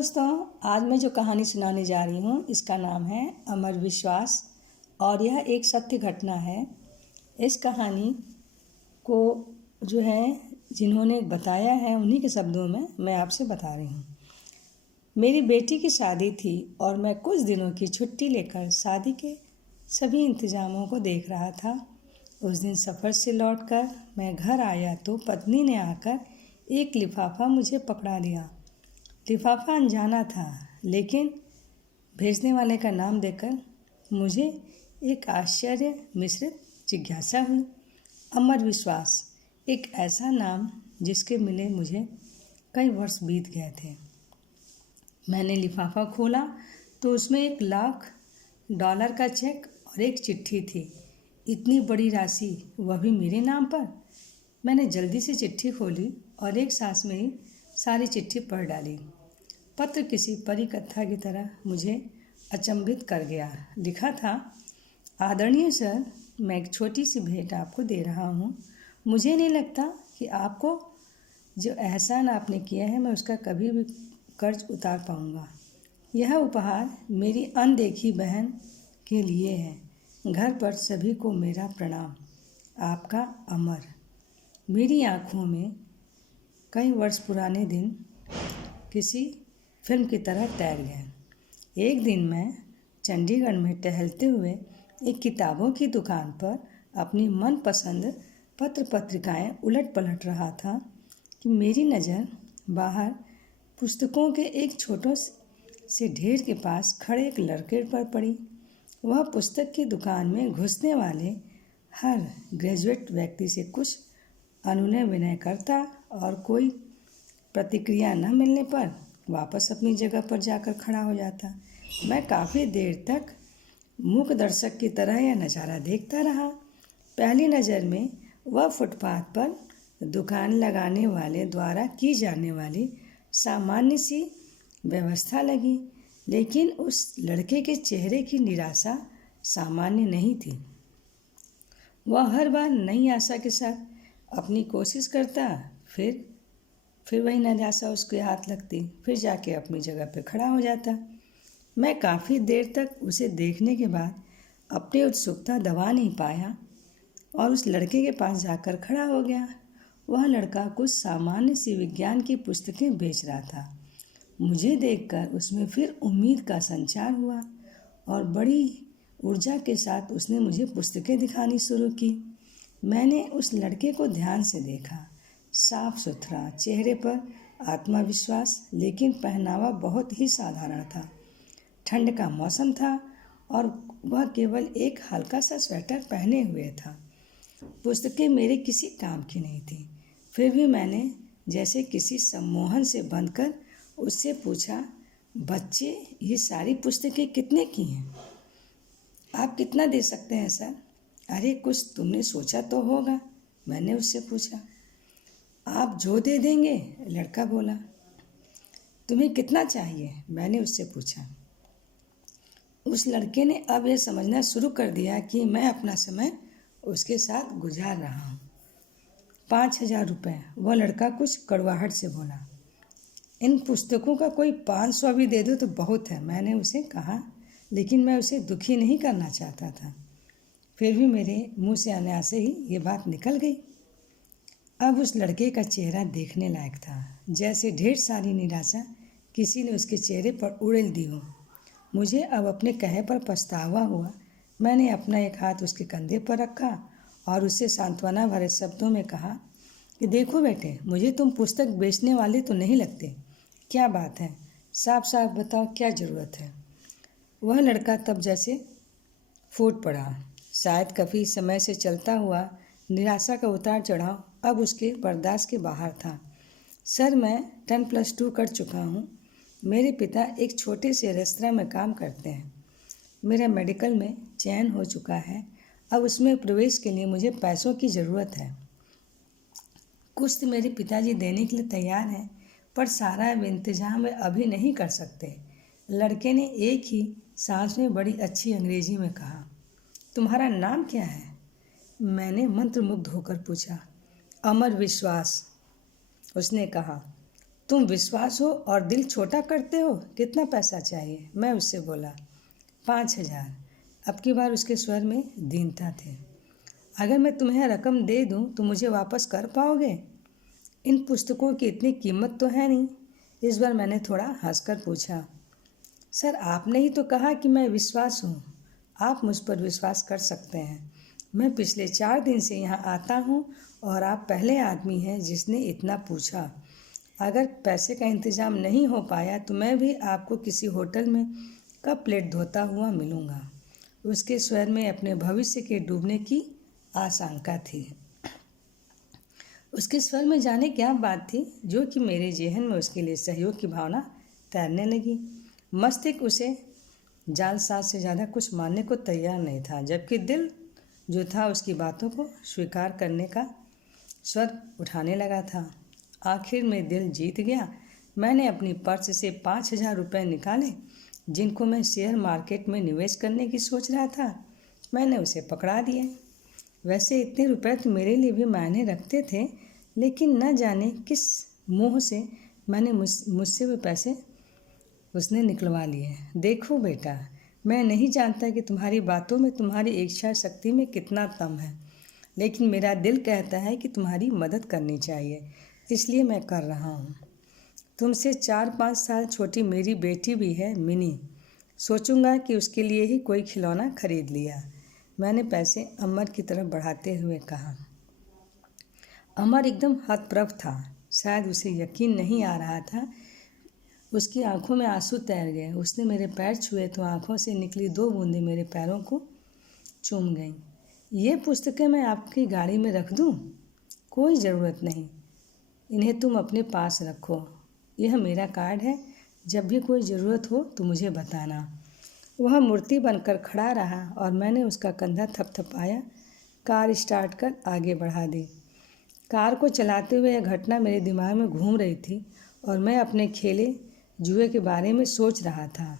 दोस्तों, आज मैं जो कहानी सुनाने जा रही हूँ इसका नाम है अमर विश्वास और यह एक सत्य घटना है। इस कहानी को जो है जिन्होंने बताया है उन्हीं के शब्दों में मैं आपसे बता रही हूँ। मेरी बेटी की शादी थी और मैं कुछ दिनों की छुट्टी लेकर शादी के सभी इंतजामों को देख रहा था। उस दिन सफ़र से लौटकर मैं घर आया तो पत्नी ने आकर एक लिफाफा मुझे पकड़ा दिया। लिफाफा अनजाना था, लेकिन भेजने वाले का नाम देखकर मुझे एक आश्चर्य मिश्रित जिज्ञासा हुई। अमर विश्वास, एक ऐसा नाम जिसके मिले मुझे कई वर्ष बीत गए थे। मैंने लिफाफा खोला तो उसमें $1,00,000 का चेक और एक चिट्ठी थी। इतनी बड़ी राशि, वह भी मेरे नाम पर। मैंने जल्दी से चिट्ठी खोली और एक सांस में ही सारी चिट्ठी पढ़ डाली। पत्र किसी परी कथा की तरह मुझे अचंभित कर गया। लिखा था, आदरणीय सर, मैं एक छोटी सी भेंट आपको दे रहा हूँ। मुझे नहीं लगता कि आपको जो एहसान आपने किया है मैं उसका कभी भी कर्ज उतार पाऊँगा। यह उपहार मेरी अनदेखी बहन के लिए है। घर पर सभी को मेरा प्रणाम। आपका अमर। मेरी आँखों में कई वर्ष पुराने दिन किसी फिल्म की तरह तैर गए। एक दिन मैं चंडीगढ़ में टहलते हुए एक किताबों की दुकान पर अपनी मनपसंद पत्र पत्रिकाएं उलट पलट रहा था कि मेरी नज़र बाहर पुस्तकों के एक छोटे से ढेर के पास खड़े एक लड़के पर पड़ी। वह पुस्तक की दुकान में घुसने वाले हर ग्रेजुएट व्यक्ति से कुछ अनुनय विनय करता और कोई प्रतिक्रिया न मिलने पर वापस अपनी जगह पर जाकर खड़ा हो जाता। मैं काफ़ी देर तक मूक दर्शक की तरह यह नज़ारा देखता रहा। पहली नज़र में वह फुटपाथ पर दुकान लगाने वाले द्वारा की जाने वाली सामान्य सी व्यवस्था लगी, लेकिन उस लड़के के चेहरे की निराशा सामान्य नहीं थी। वह हर बार नई आशा के साथ अपनी कोशिश करता, फिर वही निराशा उसके हाथ लगती, फिर जाके अपनी जगह पे खड़ा हो जाता। मैं काफ़ी देर तक उसे देखने के बाद अपनी उत्सुकता दबा नहीं पाया और उस लड़के के पास जाकर खड़ा हो गया। वह लड़का कुछ सामान्य सी विज्ञान की पुस्तकें बेच रहा था। मुझे देखकर उसमें फिर उम्मीद का संचार हुआ और बड़ी ऊर्जा के साथ उसने मुझे पुस्तकें दिखानी शुरू की। मैंने उस लड़के को ध्यान से देखा। साफ सुथरा, चेहरे पर आत्मविश्वास, लेकिन पहनावा बहुत ही साधारण था। ठंड का मौसम था और वह केवल एक हल्का सा स्वेटर पहने हुए था। पुस्तकें मेरे किसी काम की नहीं थी, फिर भी मैंने जैसे किसी सम्मोहन से बंधकर उससे पूछा, बच्चे, ये सारी पुस्तकें कितने की हैं? आप कितना दे सकते हैं सर? अरे कुछ तुमने सोचा तो होगा, मैंने उससे पूछा। आप जो दे देंगे, लड़का बोला। तुम्हें कितना चाहिए? मैंने उससे पूछा। उस लड़के ने अब यह समझना शुरू कर दिया कि मैं अपना समय उसके साथ गुजार रहा हूँ। 5,000 रुपये, वह लड़का कुछ कड़वाहट से बोला। इन पुस्तकों का कोई 500 भी दे दो तो बहुत है, मैंने उसे कहा, लेकिन मैं उसे दुखी नहीं करना चाहता था। फिर भी मेरे मुंह से अनायासे ही ये बात निकल गई। अब उस लड़के का चेहरा देखने लायक था, जैसे ढेर सारी निराशा किसी ने उसके चेहरे पर उड़ेल दी हो। मुझे अब अपने कहे पर पछतावा हुआ। मैंने अपना एक हाथ उसके कंधे पर रखा और उससे सांत्वना भरे शब्दों में कहा कि देखो बेटे, मुझे तुम पुस्तक बेचने वाले तो नहीं लगते। क्या बात है, साफ साफ बताओ, क्या ज़रूरत है? वह लड़का तब जैसे फूट पड़ा। शायद काफ़ी समय से चलता हुआ निराशा का उतार चढ़ाव अब उसके बर्दाश्त के बाहर था। सर, मैं 10+2 कर चुका हूँ। मेरे पिता एक छोटे से रेस्तरां में काम करते हैं। मेरा मेडिकल में चयन हो चुका है। अब उसमें प्रवेश के लिए मुझे पैसों की ज़रूरत है। कुछ तो मेरे पिताजी देने के लिए तैयार हैं, पर सारा इंतजाम वे अभी नहीं कर सकते। लड़के ने एक ही सांस में बड़ी अच्छी अंग्रेजी में कहा। तुम्हारा नाम क्या है? मैंने मंत्रमुग्ध होकर पूछा। अमर विश्वास, उसने कहा। तुम विश्वास हो और दिल छोटा करते हो, कितना पैसा चाहिए? मैं उससे बोला, 5,000। अब की बार उसके स्वर में दीनता थे। अगर मैं तुम्हें रकम दे दूं तो मुझे वापस कर पाओगे? इन पुस्तकों की इतनी कीमत तो है नहीं। इस बार मैंने थोड़ा हंसकर पूछा। सर, आपने ही तो कहा कि मैं विश्वास हूँ। आप मुझ पर विश्वास कर सकते हैं। मैं पिछले 4 दिन से यहाँ आता हूँ और आप पहले आदमी हैं जिसने इतना पूछा। अगर पैसे का इंतज़ाम नहीं हो पाया तो मैं भी आपको किसी होटल में कप प्लेट धोता हुआ मिलूँगा। उसके स्वर में अपने भविष्य के डूबने की आशंका थी। उसके स्वर में जाने क्या बात थी जो कि मेरे जेहन में उसके लिए सहयोग की भावना तैरने लगी। मस्तिष्क उसे जालसाज से ज़्यादा कुछ मानने को तैयार नहीं था, जबकि दिल जो था उसकी बातों को स्वीकार करने का स्वर उठाने लगा था। आखिर में दिल जीत गया। मैंने अपनी पर्स से 5,000 रुपये निकाले जिनको मैं शेयर मार्केट में निवेश करने की सोच रहा था। मैंने उसे पकड़ा दिया। वैसे इतने रुपए तो मेरे लिए भी मायने रखते थे, लेकिन न जाने किस मोह से मैंने मुझसे वो पैसे उसने निकलवा लिए। देखो बेटा, मैं नहीं जानता कि तुम्हारी बातों में तुम्हारी इच्छा शक्ति में कितना दम है, लेकिन मेरा दिल कहता है कि तुम्हारी मदद करनी चाहिए, इसलिए मैं कर रहा हूँ। तुमसे 4-5 साल छोटी मेरी बेटी भी है, मिनी। सोचूंगा कि उसके लिए ही कोई खिलौना खरीद लिया। मैंने पैसे अमर की तरफ बढ़ाते हुए कहा। अमर एकदम हतप्रभ था। शायद उसे यकीन नहीं आ रहा था। उसकी आंखों में आंसू तैर गए। उसने मेरे पैर छुए तो आंखों से निकली 2 बूंदें मेरे पैरों को चूम गईं। ये पुस्तकें मैं आपकी गाड़ी में रख दूं? कोई ज़रूरत नहीं, इन्हें तुम अपने पास रखो। यह मेरा कार्ड है, जब भी कोई ज़रूरत हो तो मुझे बताना। वह मूर्ति बनकर खड़ा रहा और मैंने उसका कंधा थपथपाया। कार स्टार्ट कर आगे बढ़ा दी। कार को चलाते हुए यह घटना मेरे दिमाग में घूम रही थी और मैं अपने खेले जुए के बारे में सोच रहा था,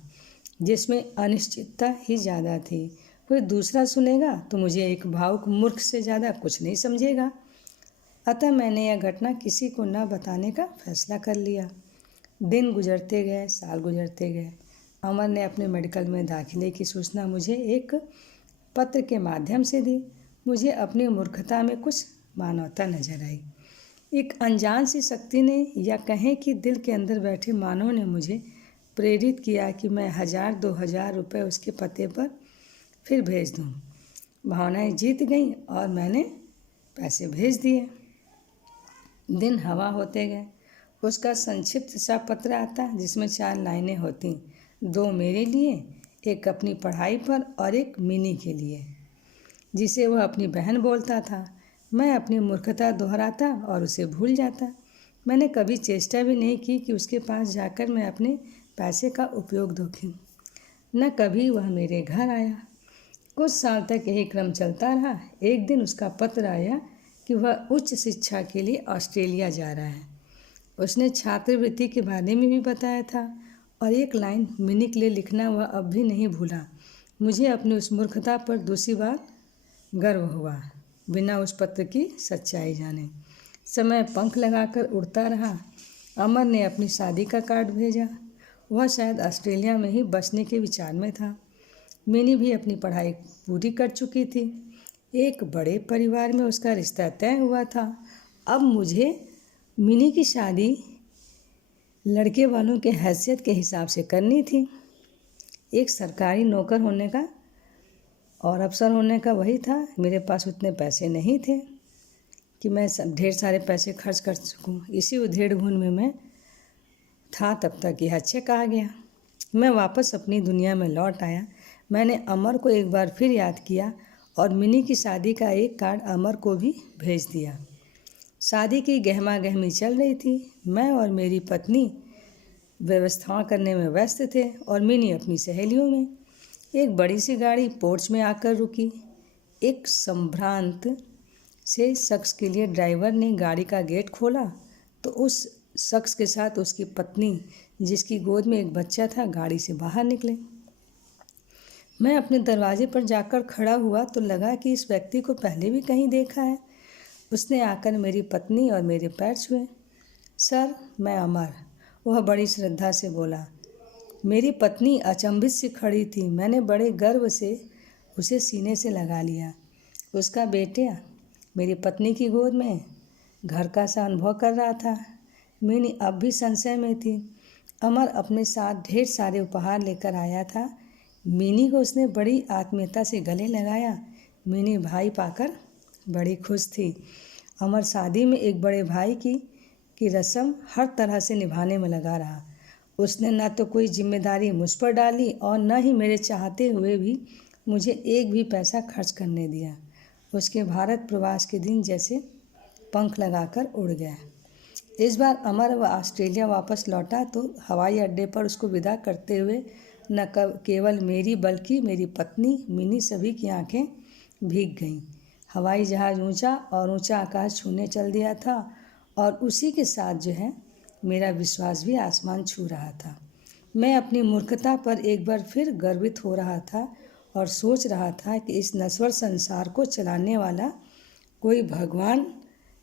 जिसमें अनिश्चितता ही ज़्यादा थी। कोई दूसरा सुनेगा तो मुझे एक भावुक मूर्ख से ज़्यादा कुछ नहीं समझेगा। अतः मैंने यह घटना किसी को न बताने का फैसला कर लिया। दिन गुजरते गए, साल गुजरते गए। अमर ने अपने मेडिकल में दाखिले की सूचना मुझे एक पत्र के माध्यम से दी। मुझे अपनी मूर्खता में कुछ मानवता नजर आई। एक अनजान सी शक्ति ने, या कहें कि दिल के अंदर बैठे मानव ने मुझे प्रेरित किया कि मैं 1,000-2,000 रुपये उसके पते पर फिर भेज दूं। भावनाएं जीत गईं और मैंने पैसे भेज दिए। दिन हवा होते गए। उसका संक्षिप्त सा पत्र आता जिसमें 4 लाइनें होती, 2 मेरे लिए, एक अपनी पढ़ाई पर और एक मिनी के लिए, जिसे वह अपनी बहन बोलता था। मैं अपनी मूर्खता दोहराता और उसे भूल जाता। मैंने कभी चेष्टा भी नहीं की कि उसके पास जाकर मैं अपने पैसे का उपयोग देखूं। न कभी वह मेरे घर आया। कुछ साल तक यही क्रम चलता रहा। एक दिन उसका पत्र आया कि वह उच्च शिक्षा के लिए ऑस्ट्रेलिया जा रहा है। उसने छात्रवृत्ति के बारे में भी बताया था और एक लाइन मिनी के लिए लिखना वह अब भी नहीं भूला। मुझे अपनी उस मूर्खता पर दूसरी बार गर्व हुआ, बिना उस पत्र की सच्चाई जाने। समय पंख लगाकर उड़ता रहा। अमर ने अपनी शादी का कार्ड भेजा। वह शायद ऑस्ट्रेलिया में ही बसने के विचार में था। मिनी भी अपनी पढ़ाई पूरी कर चुकी थी। एक बड़े परिवार में उसका रिश्ता तय हुआ था। अब मुझे मिनी की शादी लड़के वालों के हैसियत के हिसाब से करनी थी। एक सरकारी नौकर होने का और अफसर होने का वही था। मेरे पास उतने पैसे नहीं थे कि मैं ढेर सारे पैसे खर्च कर सकूं। इसी उधेड़-बुन में मैं था तब तक यह चेक आ गया। मैं वापस अपनी दुनिया में लौट आया। मैंने अमर को एक बार फिर याद किया और मिनी की शादी का एक कार्ड अमर को भी भेज दिया। शादी की गहमा गहमी चल रही थी। मैं और मेरी पत्नी व्यवस्थाएं करने में व्यस्त थे और मिनी अपनी सहेलियों में। एक बड़ी सी गाड़ी पोर्च में आकर रुकी। एक संभ्रांत से शख्स के लिए ड्राइवर ने गाड़ी का गेट खोला तो उस शख्स के साथ उसकी पत्नी, जिसकी गोद में एक बच्चा था, गाड़ी से बाहर निकले। मैं अपने दरवाजे पर जाकर खड़ा हुआ तो लगा कि इस व्यक्ति को पहले भी कहीं देखा है। उसने आकर मेरी पत्नी और मेरे पैर छुए। सर, मैं अमर। वह बड़ी श्रद्धा से बोला। मेरी पत्नी अचंभित सी खड़ी थी। मैंने बड़े गर्व से उसे सीने से लगा लिया। उसका बेटा मेरी पत्नी की गोद में घर का सा अनुभव कर रहा था। मिनी अब भी संशय में थी। अमर अपने साथ ढेर सारे उपहार लेकर आया था। मिनी को उसने बड़ी आत्मीयता से गले लगाया। मिनी भाई पाकर बड़ी खुश थी। अमर शादी में एक बड़े भाई की रस्म हर तरह से निभाने में लगा रहा। उसने न तो कोई जिम्मेदारी मुझ पर डाली और न ही मेरे चाहते हुए भी मुझे एक भी पैसा खर्च करने दिया। उसके भारत प्रवास के दिन जैसे पंख लगाकर उड़ गया। इस बार अमर वह ऑस्ट्रेलिया वापस लौटा तो हवाई अड्डे पर उसको विदा करते हुए न केवल मेरी बल्कि मेरी पत्नी मिनी सभी की आंखें भीग गईं। हवाई जहाज़ ऊंचा और ऊंचा आकाश छूने चल दिया था और उसी के साथ जो है मेरा विश्वास भी आसमान छू रहा था। मैं अपनी मूर्खता पर एक बार फिर गर्वित हो रहा था और सोच रहा था कि इस नश्वर संसार को चलाने वाला कोई भगवान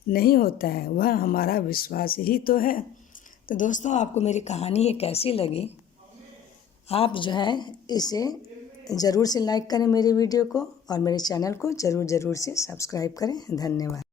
नहीं होता है, वह हमारा विश्वास ही तो है। तो दोस्तों, आपको मेरी कहानी ये कैसी लगी? आप जो है इसे ज़रूर से लाइक करें मेरे वीडियो को और मेरे चैनल को ज़रूर से सब्सक्राइब करें। धन्यवाद।